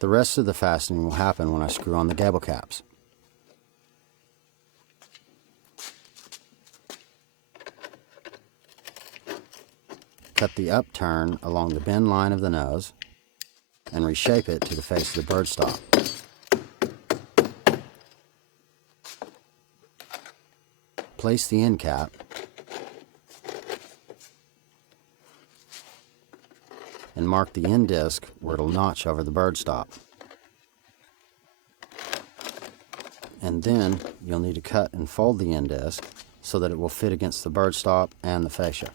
The rest of the fastening will happen when I screw on the gable caps. Cut the upturn along the bend line of the nose and reshape it to the face of the birdstop. Place the end cap and mark the end disc where it'll notch over the birdstop. And then you'll need to cut and fold the end disc so that it will fit against the birdstop and the fascia.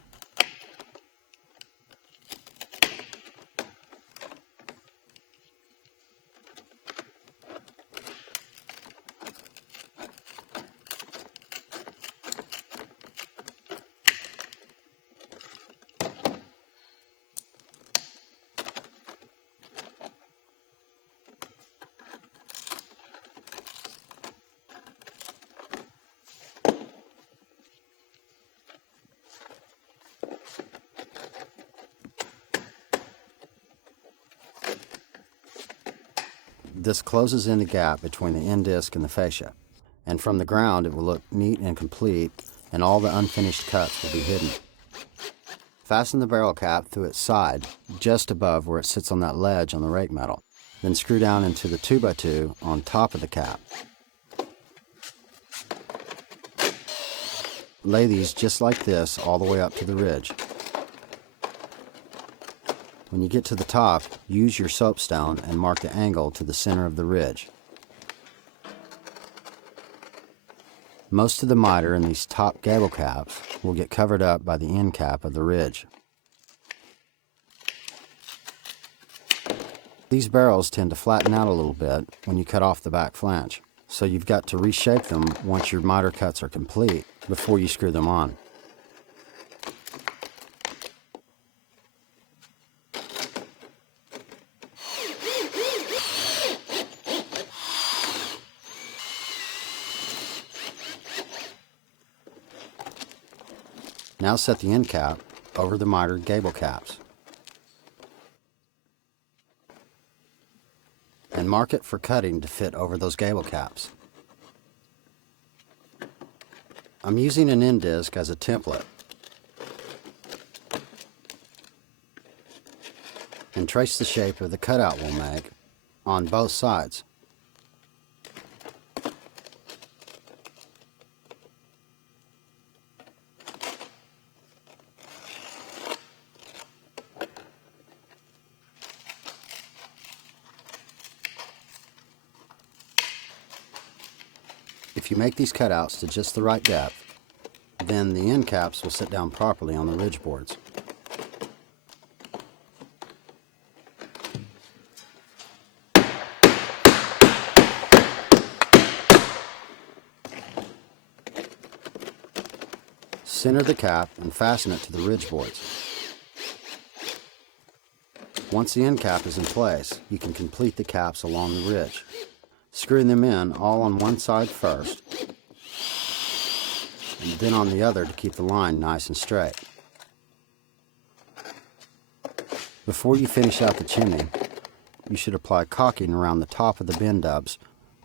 This closes in the gap between the end disc and the fascia, and from the ground it will look neat and complete, and all the unfinished cuts will be hidden. Fasten the barrel cap through its side, just above where it sits on that ledge on the rake metal. Then screw down into the 2x2 on top of the cap. Lay these just like this all the way up to the ridge. When you get to the top, use your soapstone and mark the angle to the center of the ridge. Most of the miter in these top gable caps will get covered up by the end cap of the ridge. These barrels tend to flatten out a little bit when you cut off the back flange, so you've got to reshape them once your miter cuts are complete before you screw them on. Now set the end cap over the mitered gable caps and mark it for cutting to fit over those gable caps. I'm using an end disc as a template and trace the shape of the cutout we'll make on both sides. If you make these cutouts to just the right depth, then the end caps will sit down properly on the ridge boards. Center the cap and fasten it to the ridge boards. Once the end cap is in place, you can complete the caps along the ridge. Screw them in all on one side first, and then on the other to keep the line nice and straight. Before you finish out the chimney, you should apply caulking around the top of the bend dubs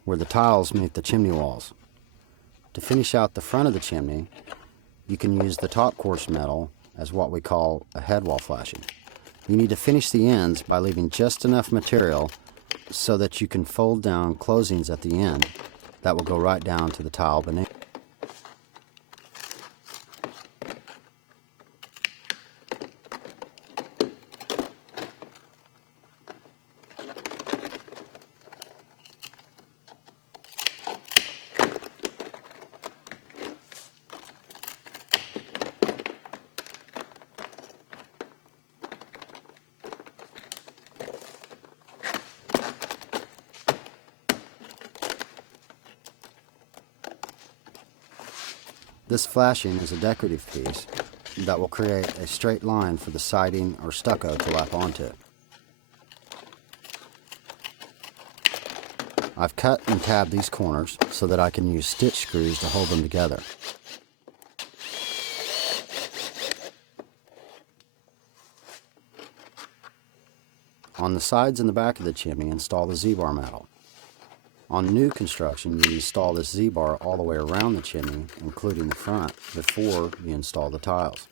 where the tiles meet the chimney walls. To finish out the front of the chimney, you can use the top course metal as what we call a head wall flashing. You need to finish the ends by leaving just enough material so that you can fold down closings at the end that will go right down to the tile beneath. This flashing is a decorative piece that will create a straight line for the siding or stucco to lap onto. I've cut and tabbed these corners so that I can use stitch screws to hold them together. On the sides and the back of the chimney, install the Z-bar metal. On new construction, you install this Z-bar all the way around the chimney, including the front, before you install the tiles.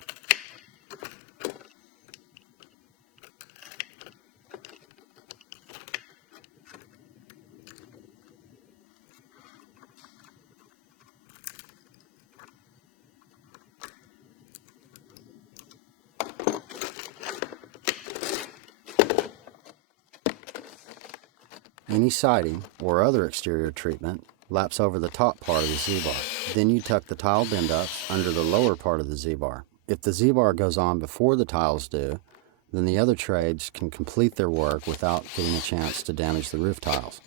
Any siding or other exterior treatment laps over the top part of the Z-bar. Then you tuck the tile bend ups under the lower part of the Z-bar. If the Z-bar goes on before the tiles do, then the other trades can complete their work without getting a chance to damage the roof tiles.